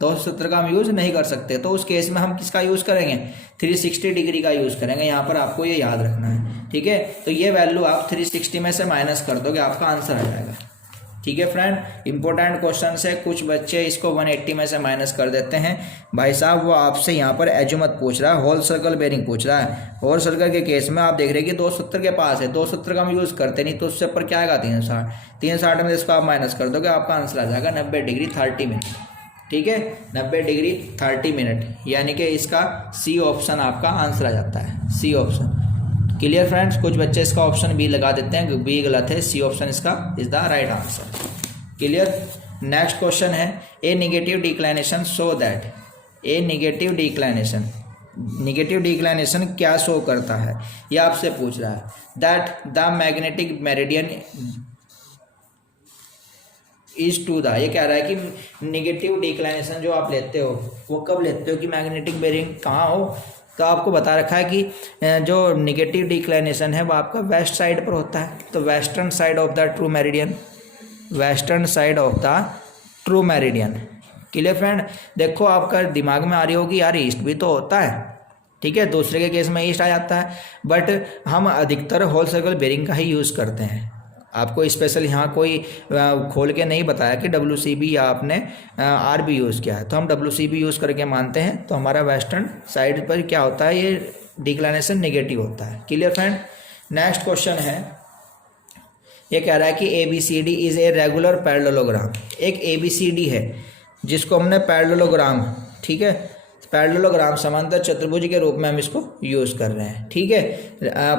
270 का हम यूज़ नहीं कर सकते, तो उस केस में हम किसका यूज़ करेंगे, 360 डिग्री का यूज़ करेंगे। यहाँ पर आपको ये याद रखना है। ठीक है, तो ये वैल्यू आप 360 में से माइनस कर दोगे, आपका आंसर आ जाएगा। ठीक है फ्रेंड, इंपॉर्टेंट क्वेश्चन है, कुछ बच्चे इसको 180 में से माइनस कर देते हैं। भाई साहब वो आपसे यहाँ पर एजुमत पूछ रहा है, होल सर्कल बेरिंग पूछ रहा है। होल सर्कल के केस में आप देख रहे हैं कि 270 के पास है, 270 का हम यूज़ करते नहीं, तो उससे ऊपर क्या आएगा 360, 360 में इसको आप माइनस कर दोगे, आपका आंसर आ जाएगा 90 डिग्री 30 मिनट। ठीक है, 90 डिग्री 30 मिनट, यानी कि इसका सी ऑप्शन आपका आंसर आ जाता है, सी ऑप्शन। क्लियर फ्रेंड्स, कुछ बच्चे इसका ऑप्शन बी लगा देते हैं, बी गलत है, सी ऑप्शन इसका is the right answer. Clear. Next question है, a negative declination show that, a negative declination, negative declination क्या शो करता है, ये आपसे पूछ रहा है। That the magnetic meridian is to the, ये कह रहा है कि नेगेटिव डिक्लाइनेशन जो आप लेते हो वो कब लेते हो कि मैग्नेटिक बेरिंग कहाँ हो, तो आपको बता रखा है कि जो नेगेटिव डिक्लाइनेशन है वो आपका वेस्ट साइड पर होता है, तो western side of the true meridian, western side of the true meridian. Clear friend, देखो आपका दिमाग में आ रही होगी यार ईस्ट भी तो होता है, ठीक है, दूसरे के केस में ईस्ट आ जाता है, बट हम अधिकतर होल सर्कल बेरिंग का ही यूज़ करते हैं। आपको स्पेशल यहाँ कोई खोल के नहीं बताया कि WCB या आपने RB यूज़ किया है, तो हम WCB यूज़ करके मानते हैं, तो हमारा वेस्टर्न साइड पर क्या होता है, ये डिक्लाइनेशन नेगेटिव होता है। Clear friend. नेक्स्ट क्वेश्चन है, ये कह रहा है कि ABCD is a regular parallelogram, एक ABCD है जिसको हमने पैरेललोग्राम, ठीक है, पैरेललोग्राम समांतर चतुर्भुज के रूप में हम इसको यूज़ कर रहे हैं। ठीक है,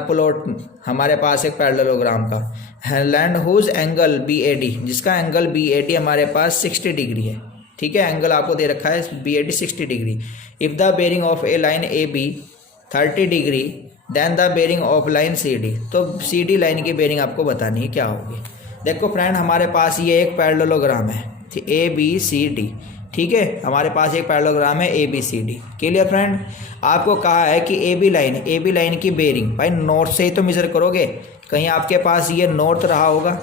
प्लॉट हमारे पास एक पैरेललोग्राम का है, लैंड हुज एंगल BAD, जिसका एंगल BAD हमारे पास 60 डिग्री है। ठीक है, एंगल आपको दे रखा है BAD 60 degree. If the bearing of a line AB 30 degree then the bearing of line CD, तो CD लाइन की बेरिंग आपको बतानी है क्या होगी। देखो फ्रेंड, हमारे पास ये एक पैरेललोग्राम है ABCD, ठीक है, हमारे पास एक पैरेललोग्राम है ABCD। क्लियर फ्रेंड, आपको कहा है कि AB लाइन की बेरिंग, भाई नॉर्थ से ही तो मेजर करोगे, कहीं आपके पास ये नॉर्थ रहा होगा,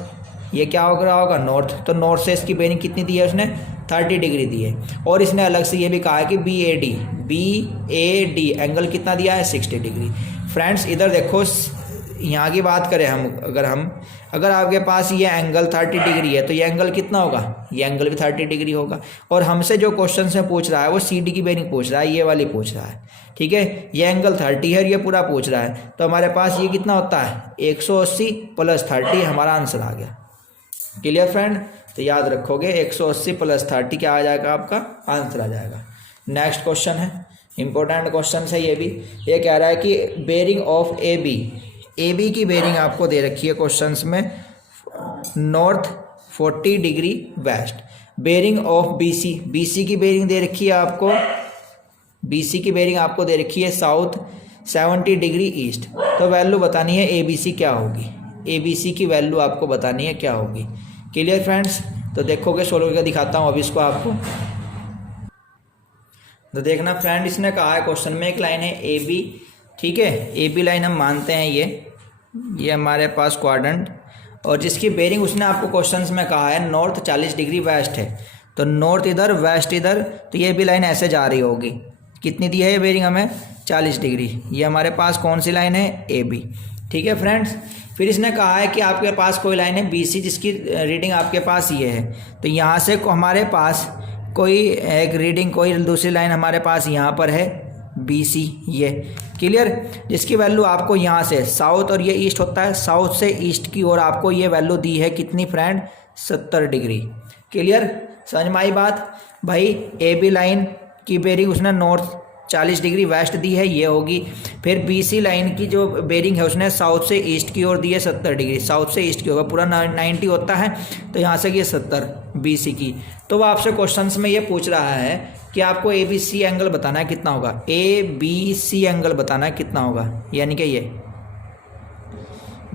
ये क्या हो रहा होगा नॉर्थ, तो नॉर्थ से इसकी बेरिंग कितनी दी है उसने 30 डिग्री दी है, और इसने अलग से ये भी कहा है कि BAD एंगल कितना दिया है 60 डिग्री। फ्रेंड्स इधर देखो, यहाँ की बात करें हम, अगर आपके पास ये एंगल 30 डिग्री है तो ये एंगल कितना होगा, ये एंगल भी 30 डिग्री होगा, और हमसे जो क्वेश्चन से पूछ रहा है वो CD की बेरिंग पूछ रहा है, ये वाली पूछ रहा है। ठीक है, ये एंगल 30 है, ये पूरा पूछ रहा है, तो हमारे पास ये कितना होता है 180 + 30, हमारा आंसर आ गया। क्लियर फ्रेंड, तो याद रखोगे 180 + 30 क्या आ जाएगा, आपका आंसर आ जाएगा। नेक्स्ट क्वेश्चन है, इंपॉर्टेंट क्वेश्चन है ये भी। ये कह रहा है कि बेरिंग ऑफ AB की बेरिंग आपको दे रखी है क्वेश्चंस में north 40 degree west. Bearing of BC की बेरिंग दे रखी है आपको, BC की बेरिंग आपको दे रखी है साउथ 70 डिग्री ईस्ट। तो वैल्यू बतानी है ABC क्या होगी, ABC की वैल्यू आपको बतानी है क्या होगी। क्लियर फ्रेंड्स, तो देखोगे सोल्व करके दिखाता हूँ अभी इसको आपको। तो देखना फ्रेंड, इसने कहा है क्वेश्चन में एक लाइन है AB, ठीक है, AB लाइन हम मानते हैं ये हमारे पास क्वाड्रेंट, और जिसकी बेरिंग उसने आपको क्वेश्चंस में कहा है नॉर्थ 40 डिग्री वेस्ट है, तो नॉर्थ इधर वेस्ट इधर, तो ये भी लाइन ऐसे जा रही होगी। कितनी दी है ये बेरिंग हमें 40 डिग्री। ये हमारे पास कौन सी लाइन है AB। ठीक है फ्रेंड्स, फिर इसने कहा है कि आपके पास कोई लाइन है BC जिसकी रीडिंग आपके पास ये है, तो यहाँ से हमारे पास कोई एक रीडिंग, कोई दूसरी लाइन हमारे पास यहाँ पर है BC ये। क्लियर, जिसकी वैल्यू आपको यहाँ से साउथ, और ये ईस्ट होता है, साउथ से ईस्ट की ओर आपको ये वैल्यू दी है कितनी फ्रेंड 70 डिग्री। क्लियर, समझ में आई बात। भाई AB लाइन की बेरिंग उसने नॉर्थ 40 डिग्री वेस्ट दी है, ये होगी। फिर BC लाइन की जो बेरिंग है उसने साउथ से ईस्ट की ओर दी है 70 डिग्री, साउथ से ईस्ट की होगा, पूरा 90 होता है, तो यहाँ से ये 70 BC की। तो वो आपसे क्वेश्चंस में ये पूछ रहा है कि आपको ए बी सी एंगल बताना है कितना होगा, ए बी सी एंगल बताना है कितना होगा, यानी कि ये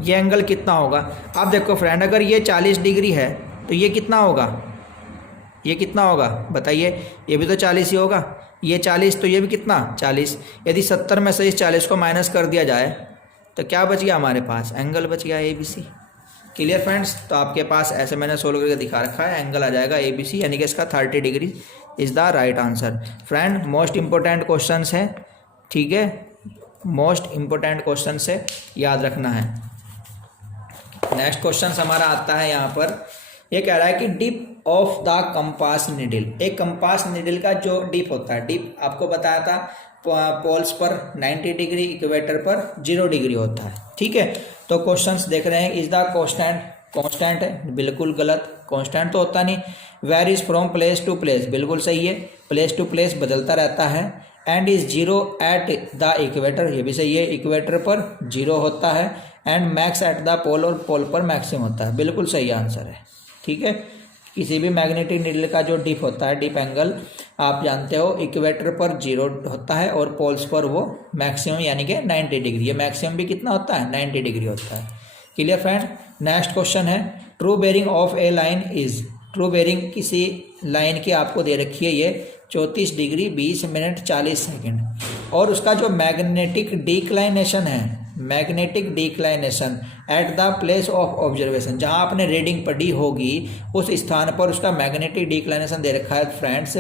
एंगल कितना होगा। अब देखो फ्रेंड, अगर ये 40 डिग्री है तो ये कितना होगा, ये कितना होगा बताइए, ये भी तो 40 ही होगा, ये 40 तो ये भी कितना 40। यदि 70 में से इस 40 को माइनस कर दिया जाए तो क्या बच गया हमारे पास, एंगल बच गया A B C. Clear friends, तो आपके पास ऐसे मैंने सोल्व करके दिखा रखा है, एंगल आ जाएगा ए बी सी, यानी कि इसका 30 degree is the right answer. Friend most important question है, ठीक है, मोस्ट इंपॉर्टेंट क्वेश्चन है, याद रखना है। नेक्स्ट क्वेश्चन हमारा आता है यहाँ पर, ये कह रहा है कि dip of the compass needle. एक कंपास निडल का जो डिप होता है, डिप आपको बताया था पोल्स पर 90 डिग्री, इक्वेटर पर 0 डिग्री होता है, ठीक है। तो क्वेश्चंस देख रहे हैं, इज द कांस्टेंट है, बिल्कुल गलत, कांस्टेंट तो होता नहीं। Varies from place to place, बिल्कुल सही है, प्लेस टू प्लेस बदलता रहता है। And is 0 at the equator, ये भी सही है, इक्वेटर पर 0 होता है। And max at the pole, और पोल पर मैक्सिमम होता है, बिल्कुल सही आंसर है, ठीक है। किसी भी मैग्नेटिक नीडल का जो डिप होता है, डिप एंगल आप जानते हो, इक्वेटर पर 0 होता है और पोल्स पर वो मैक्सिमम यानी कि 90 डिग्री, ये मैक्सिमम भी कितना होता है 90 डिग्री होता है। Clear friend. नेक्स्ट क्वेश्चन है, true bearing of a line is. True bearing किसी लाइन की आपको दे रखी है ये 34 डिग्री 20 मिनट 40 सेकेंड, और उसका जो मैग्नेटिक डिक्लाइनेशन है, magnetic declination at the place of observation, जहां आपने रीडिंग पढ़ी होगी उस स्थान पर उसका मैग्नेटिक डिक्लाइनेशन दे रखा है friends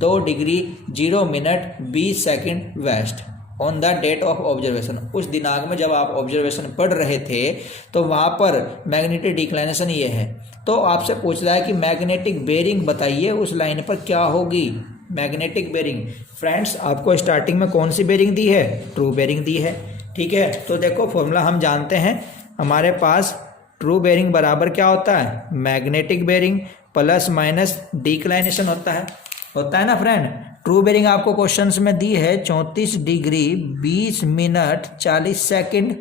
2 degree 0 minute 20 second west on the date of observation. उस दिनांक में जब आप ऑब्जर्वेशन पढ़ रहे थे तो वहाँ पर मैग्नेटिक डिक्लाइनेशन ये है। तो आपसे पूछ रहा है कि मैग्नेटिक बेरिंग बताइए उस लाइन पर क्या होगी। मैग्नेटिक बेरिंग फ्रेंड्स आपको स्टार्टिंग में कौन सी बेरिंग दी है, ट्रू बेरिंग दी है, ठीक है। तो देखो फॉर्मूला हम जानते हैं, हमारे पास ट्रू बेरिंग बराबर क्या होता है, magnetic bearing plus minus declination होता है ना फ्रेंड। ट्रू बेरिंग आपको क्वेश्चंस में दी है 34 degree 20 minute 40 second.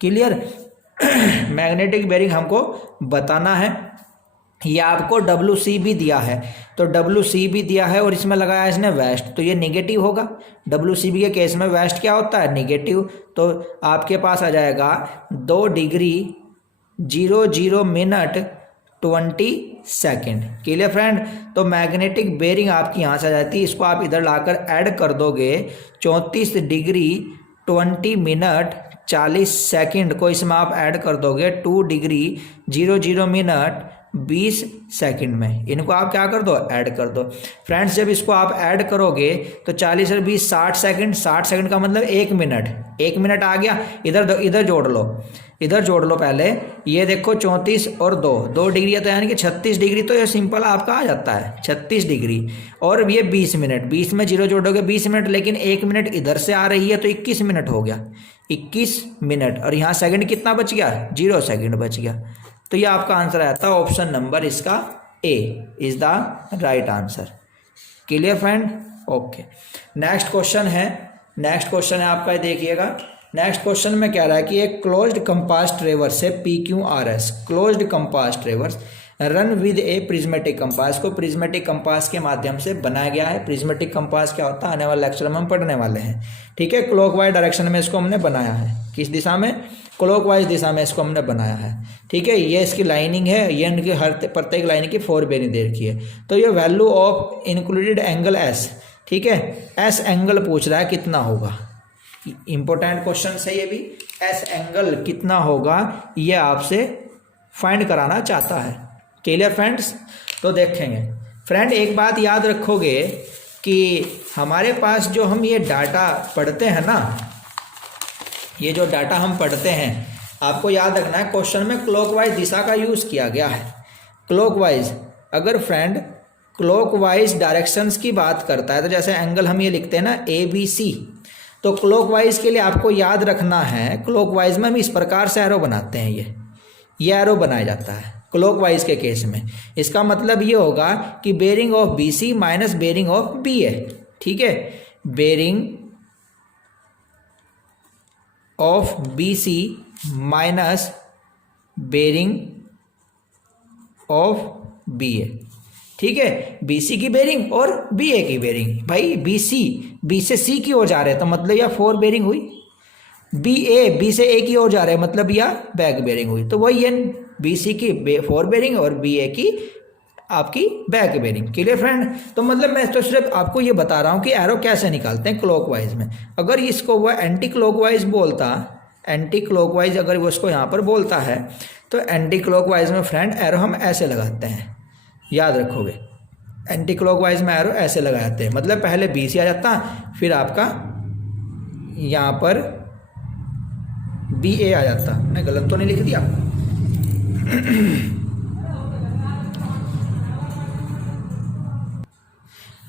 Clear. Magnetic bearing हमको बताना है, ये आपको WC भी दिया है, तो WC भी दिया है और इसमें लगाया इसने वेस्ट, तो ये निगेटिव होगा। WCB के केस में वेस्ट क्या होता है, निगेटिव। तो आपके पास आ जाएगा 2 degree 00 minute 20 second. Clear friend. तो मैग्नेटिक बेरिंग आपकी यहाँ से आ जाती है, इसको आप इधर लाकर ऐड कर दोगे 34 डिग्री 20 मिनट 40 सेकेंड को इसमें आप ऐड कर दोगे 2 डिग्री 00 मिनट 20 सेकंड में, इनको आप क्या कर दो, ऐड कर दो। फ्रेंड्स जब इसको आप ऐड करोगे तो 40 और 20 60 सेकंड, 60 सेकंड का मतलब 1 मिनट, 1 मिनट आ गया। इधर जोड़ लो, इधर जोड़ लो पहले। ये देखो 34 और 2 डिग्री है, तो यानी कि 36 डिग्री, तो ये सिंपल आपका आ जाता है 36 डिग्री। और ये 20 मिनट, 20 में 0 जोड़ोगे 20 मिनट, लेकिन 1 मिनट इधर से आ रही है तो 21 मिनट हो गया, 21 मिनट। और यहाँ सेकंड कितना बच गया, 0 सेकंड बच गया। तो ये आपका आंसर आता है ऑप्शन नंबर इसका A is the right answer. Clear friend. Okay. Next question है आपका, देखिएगा। नेक्स्ट क्वेश्चन में कह रहा है कि एक क्लोज्ड कंपास ट्रेवर्स है PQRS, closed compass ट्रेवर्स run with A prismatic compass, को प्रिज्मेटिक कंपास के माध्यम से बनाया गया है। प्रिज्मेटिक कंपास क्या होता है, आने वाले लेक्चर में हम पढ़ने वाले हैं, ठीक है। क्लॉकवाइज डायरेक्शन में इसको हमने बनाया है, किस दिशा में, क्लॉकवाइज दिशा में इसको हमने बनाया है, ठीक है। ये इसकी लाइनिंग है, ये इनकी हर प्रत्येक लाइन की 4 बेरिंग दे रखी है। तो ये value of included angle S, ठीक है, S एंगल पूछ रहा है कितना होगा। इंपॉर्टेंट क्वेश्चन है ये भी, S एंगल कितना होगा ये आपसे फाइंड कराना चाहता है। Clear friends. तो देखेंगे फ्रेंड, एक बात याद रखोगे कि हमारे पास जो हम ये डाटा पढ़ते हैं ना, ये जो डाटा हम पढ़ते हैं, आपको याद रखना है क्वेश्चन में क्लॉकवाइज दिशा का यूज़ किया गया है। क्लॉकवाइज, अगर फ्रेंड क्लॉकवाइज डायरेक्शंस की बात करता है, तो जैसे एंगल हम ये लिखते हैं ना ABC, तो क्लॉकवाइज के लिए आपको याद रखना है, क्लॉकवाइज में हम इस प्रकार से एरो बनाते हैं, ये एरो बनाया जाता है क्लॉकवाइज के केस में। इसका मतलब ये होगा कि bearing of BC minus bearing of BA, ठीक है। Bearing of BC minus bearing of BA, ठीक है, BC की बेरिंग और BA की बेरिंग। भाई B से C की ओर जा रहे हैं तो मतलब यह फोर बेरिंग हुई, B से A की ओर जा रहे हैं मतलब यह बैक बेरिंग हुई। तो वही है, BC की फोर बेरिंग और BA की आपकी बैक बेरिंग। Clear friend? तो मतलब मैं तो सिर्फ आपको ये बता रहा हूँ कि एरो कैसे निकालते हैं क्लॉकवाइज में। अगर इसको वह एंटी क्लॉकवाइज बोलता, एंटी क्लॉकवाइज अगर वो उसको यहाँ पर बोलता है तो एंटी क्लॉकवाइज में फ्रेंड एरो हम ऐसे लगाते हैं, याद रखोगे। एंटी क्लॉकवाइज में एरो ऐसे लगाते हैं, मतलब पहले BC आ जाता, फिर आपका यहाँ पर BA आ जाता। मैं गलत तो नहीं लिख दिया?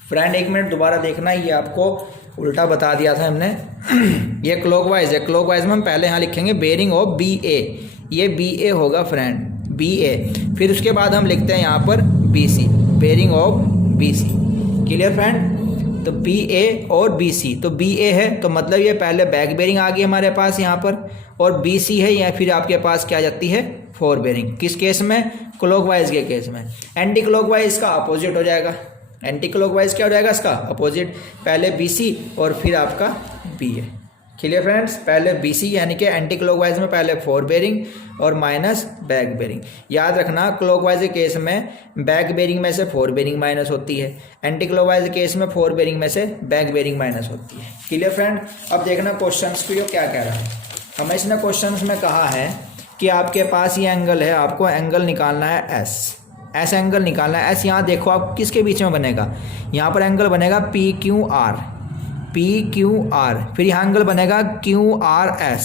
फ्रेंड एक मिनट दोबारा देखना, ये आपको उल्टा बता दिया था हमने। ये क्लॉकवाइज है, क्लॉकवाइज में हम पहले यहाँ लिखेंगे बेरिंग ऑफ BA, ये BA होगा फ्रेंड, BA। फिर उसके बाद हम लिखते हैं यहाँ पर BC, bearing of BC। Clear friend? तो BA और BC, तो BA है तो मतलब ये पहले बैक बेरिंग आ गई हमारे पास यहाँ पर, और BC है या फिर आपके पास क्या जाती है, फोर बेरिंग। किस केस में? क्लॉकवाइज के केस में। एंटी क्लॉकवाइज का अपोजिट हो जाएगा, एंटी क्लॉकवाइज क्या हो जाएगा इसका अपोजिट, पहले BC और फिर आपका BA। Clear friends? पहले BC यानी कि एंटी क्लॉकवाइज में पहले फोर बेरिंग और माइनस बैक बेरिंग। याद रखना क्लॉकवाइज के केस में बैक बेरिंग में से फोर बेरिंग माइनस होती है, एंटी क्लॉकवाइज के केस में फोर बेरिंग में से बैक बेरिंग माइनस होती है। Clear friend? अब देखना क्वेश्चन को क्या कह रहा है हमें। इसने क्वेश्चन में कहा है कि आपके पास ये एंगल है, आपको एंगल निकालना है S एंगल निकालना है। S यहाँ देखो आप किसके बीच में बनेगा, यहाँ पर एंगल बनेगा PQR, फिर यहाँ एंगल बनेगा QRS,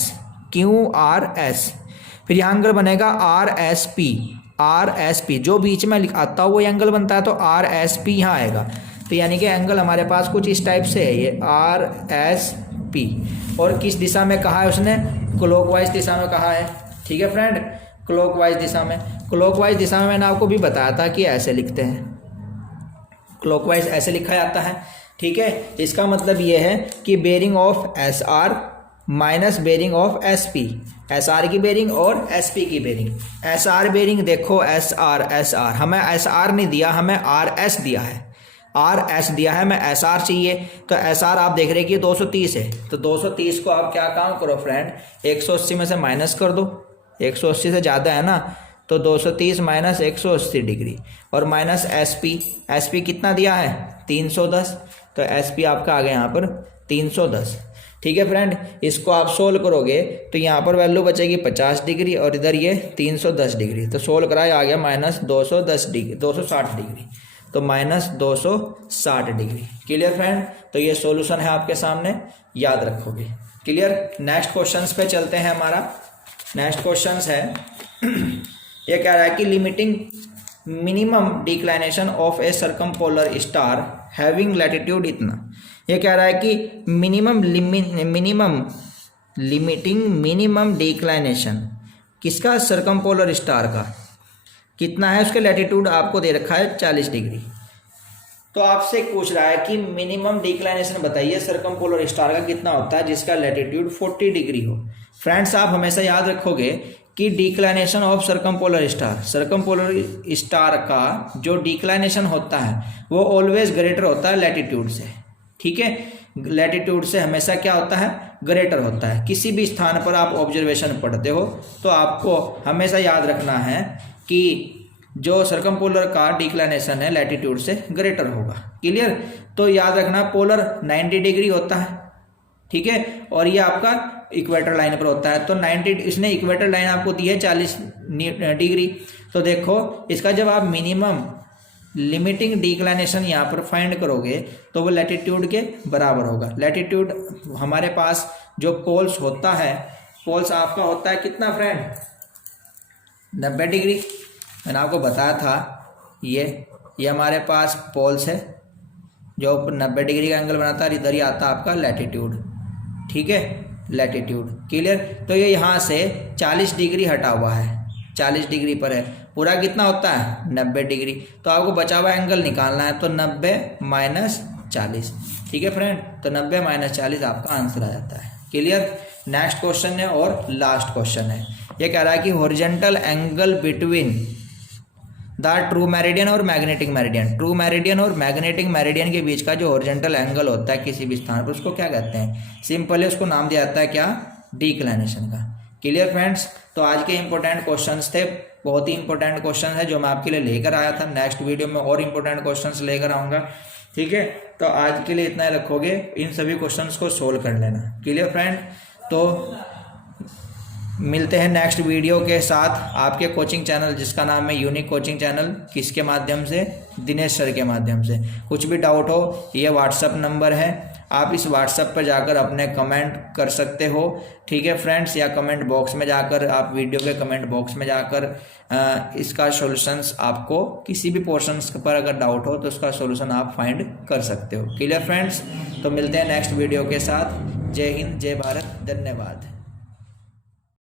फिर यहाँ एंगल बनेगा RSP। जो बीच में आता हो वो एंगल बनता है, तो RSP यहाँ आएगा। तो यानी कि एंगल हमारे पास कुछ इस टाइप से है, ये RSP। और किस दिशा में कहा है उसने? क्लॉकवाइज दिशा में कहा है। ठीक है फ्रेंड, क्लॉकवाइज दिशा में। क्लॉकवाइज दिशा में मैंने आपको भी बताया था कि ऐसे लिखते हैं, क्लॉकवाइज ऐसे लिखा जाता है। ठीक है, इसका मतलब ये है कि bearing of SR minus bearing of SP, SR की बेरिंग और SP की बेरिंग। SR बेरिंग देखो, SR हमें SR नहीं दिया, हमें RS दिया है, RS दिया है, हमें SR चाहिए। तो SR आप देख रहे कि 230 है, तो 230 को आप क्या काम करो फ्रेंड, 180 में से माइनस कर दो, 180 से ज़्यादा है ना, तो 230 माइनस 180 डिग्री, और माइनस SP कितना दिया है, 310। तो SP आपका आ गया यहाँ पर 310। ठीक है फ्रेंड, इसको आप सोल्व करोगे तो यहाँ पर वैल्यू बचेगी 50 डिग्री और इधर ये 310 डिग्री। तो सोल्व कराए आ गया माइनस 260 डिग्री, तो माइनस 260 डिग्री। Clear friend? तो ये सॉल्यूशन है आपके सामने, याद रखोगे। क्लियर? नेक्स्ट क्वेश्चन पे चलते हैं। हमारा नेक्स्ट क्वेश्चन है, ये कह रहा है कि limiting minimum declination of a circumpolar star having latitude इतना। ये कह रहा है कि मिनिमम डिक्लाइनेशन किसका, सर्कमपोलर स्टार का कितना है, उसके लैटिट्यूड आपको दे रखा है 40 डिग्री। तो आपसे पूछ रहा है कि मिनिमम डिक्लाइनेशन बताइए सर्कमपोलर स्टार का कितना होता है जिसका लैटिट्यूड 40 डिग्री हो। फ्रेंड्स आप हमेशा याद रखोगे कि डिक्लाइनेशन ऑफ सर्कमपोलर स्टार का जो डिक्लाइनेशन होता है वो ऑलवेज ग्रेटर होता है लैटिट्यूड से। ठीक है, लैटिट्यूड से हमेशा क्या होता है, ग्रेटर होता है। किसी भी स्थान पर आप ऑब्जर्वेशन पढ़ते हो तो आपको हमेशा याद रखना है कि जो सर्कमपोलर का डिक्लाइनेशन है लैटिट्यूड से ग्रेटर होगा। क्लियर? तो याद रखना पोलर 90 डिग्री होता है, ठीक है, और ये आपका इक्वेटर लाइन पर होता है। तो 90, इसने इक्वेटर लाइन आपको दी है 40 डिग्री। तो देखो इसका जब आप मिनिमम लिमिटिंग डिक्लाइनेशन यहाँ पर फाइंड करोगे तो वो लैटिट्यूड के बराबर होगा। लैटिट्यूड हमारे पास जो पोल्स होता है, पोल्स आपका होता है कितना फ्रेंड, 90 डिग्री। मैंने आपको बताया था ये हमारे पास पोल्स है जो 90 डिग्री का एंगल बनाता है, इधर ही आता है आपका लैटिट्यूड। ठीक है, लैटिट्यूड। क्लियर? तो ये यहाँ से 40 डिग्री हटा हुआ है, 40 डिग्री पर है, पूरा कितना होता है 90 डिग्री। तो आपको बचा हुआ एंगल निकालना है, तो 90 माइनस 40। ठीक है फ्रेंड, तो 90 माइनस 40 आपका आंसर आ जाता है। क्लियर? नेक्स्ट क्वेश्चन है और लास्ट क्वेश्चन है। ये कह रहा है कि horizontal angle between the true meridian और मैग्नेटिक मेरिडियन, ट्रू मेरिडियन और मैग्नेटिक मेरिडियन के बीच का जो हॉरिजॉन्टल एंगल होता है किसी भी स्थान पर, उसको क्या कहते हैं? सिंपली उसको नाम दिया जाता है क्या? डिक्लाइनेशन का। Clear friends? तो आज के इंपॉर्टेंट क्वेश्चंस थे, बहुत ही इंपॉर्टेंट क्वेश्चन है जो मैं आपके लिए लेकर आया था। नेक्स्ट वीडियो में और इंपॉर्टेंट क्वेश्चंस लेकर आऊँगा, ठीक है। तो आज के लिए इतना ही रखोगे, इन सभी क्वेश्चंस को सोल्व कर लेना। Clear friend? तो मिलते हैं नेक्स्ट वीडियो के साथ आपके कोचिंग चैनल जिसका नाम है यूनिक कोचिंग चैनल। किसके माध्यम से? दिनेश सर के माध्यम से। कुछ भी डाउट हो, ये व्हाट्सअप नंबर है, आप इस व्हाट्सएप पर जाकर अपने कमेंट कर सकते हो, ठीक है फ्रेंड्स, या कमेंट बॉक्स में जाकर आप वीडियो के कमेंट बॉक्स में जाकर इसका सॉल्यूशंस, आपको किसी भी पोर्शंस पर अगर डाउट हो तो उसका सॉल्यूशन आप फाइंड कर सकते हो। Clear friends? तो मिलते हैं नेक्स्ट वीडियो के साथ। जय हिंद, जय भारत, धन्यवाद।